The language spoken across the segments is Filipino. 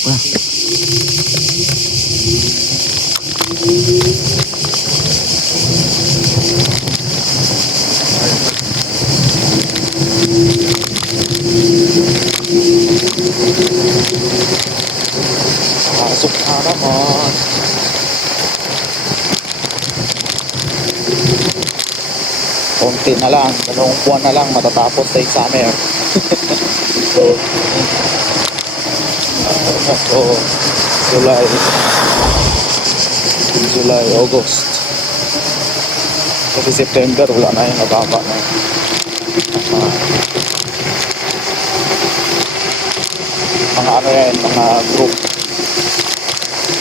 Pasok na naman. Konti na lang, 2 buwan na lang matatapos na yung summer. So, July, August. Kasi September wala na yung mababa na mga ano yan, mga group.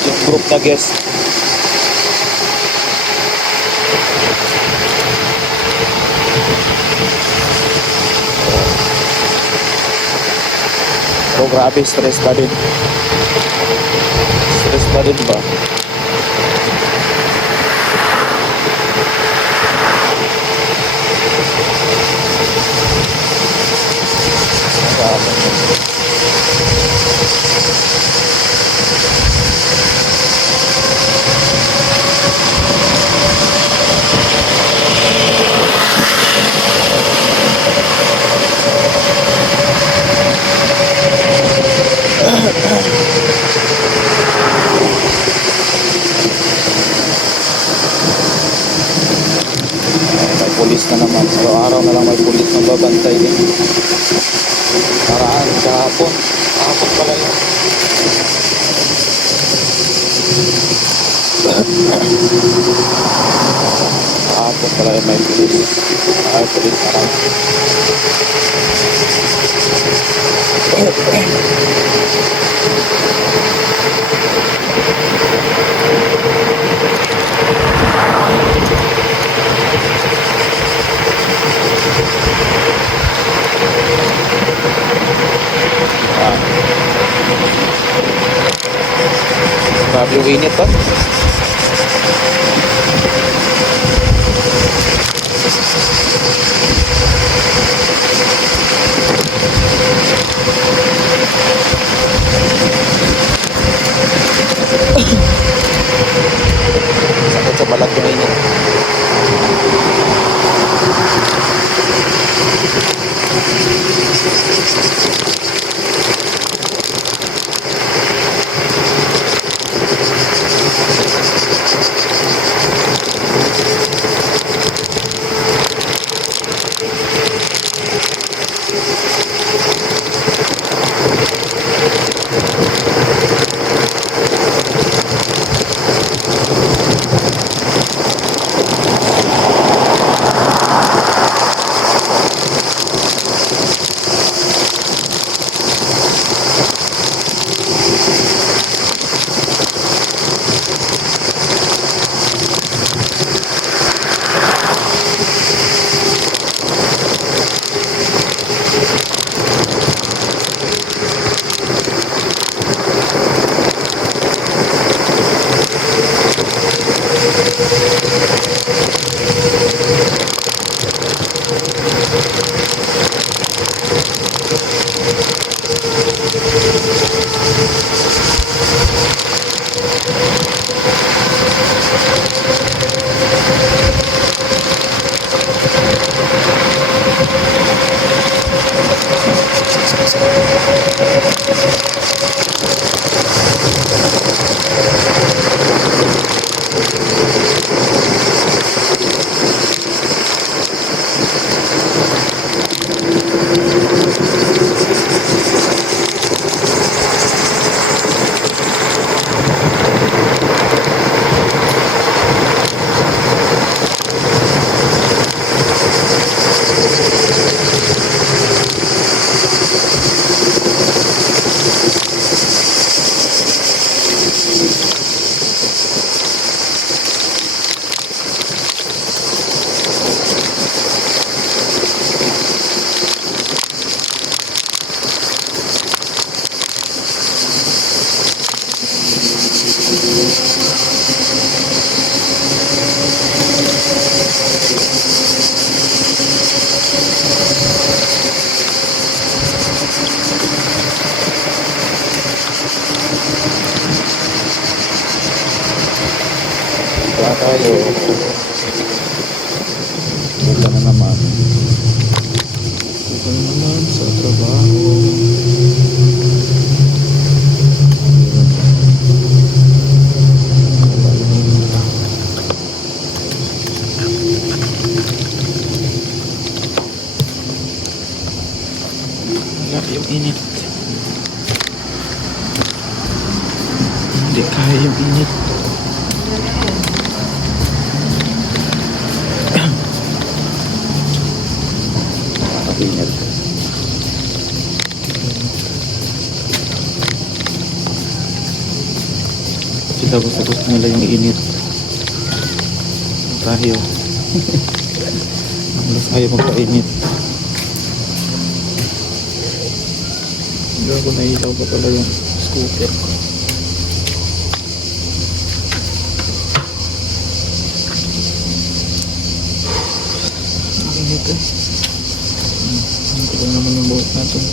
Yung group na guest. Pero grabe, stress pa din. Stress pa din ba? May pulis na naman. Araw-araw na lang may pulis na babantay din. Paraan kahapon. Kahapon pala yun. Kahapon pala yun may pulis. Ay, pulis na lang. Grabe yung init ba? Sakit sa balat yung init. Baba tayo. Buka na naman. Buka na naman sa trabaho. Wala yung init. Hindi kaya yung init. Ingat. Sila gusto nila yung init. Tayo. Malas tayo magpainit. Hindi ako nailaw pa pala yung scooter ko. Ang init eh. Ito lang naman yung buhok natin.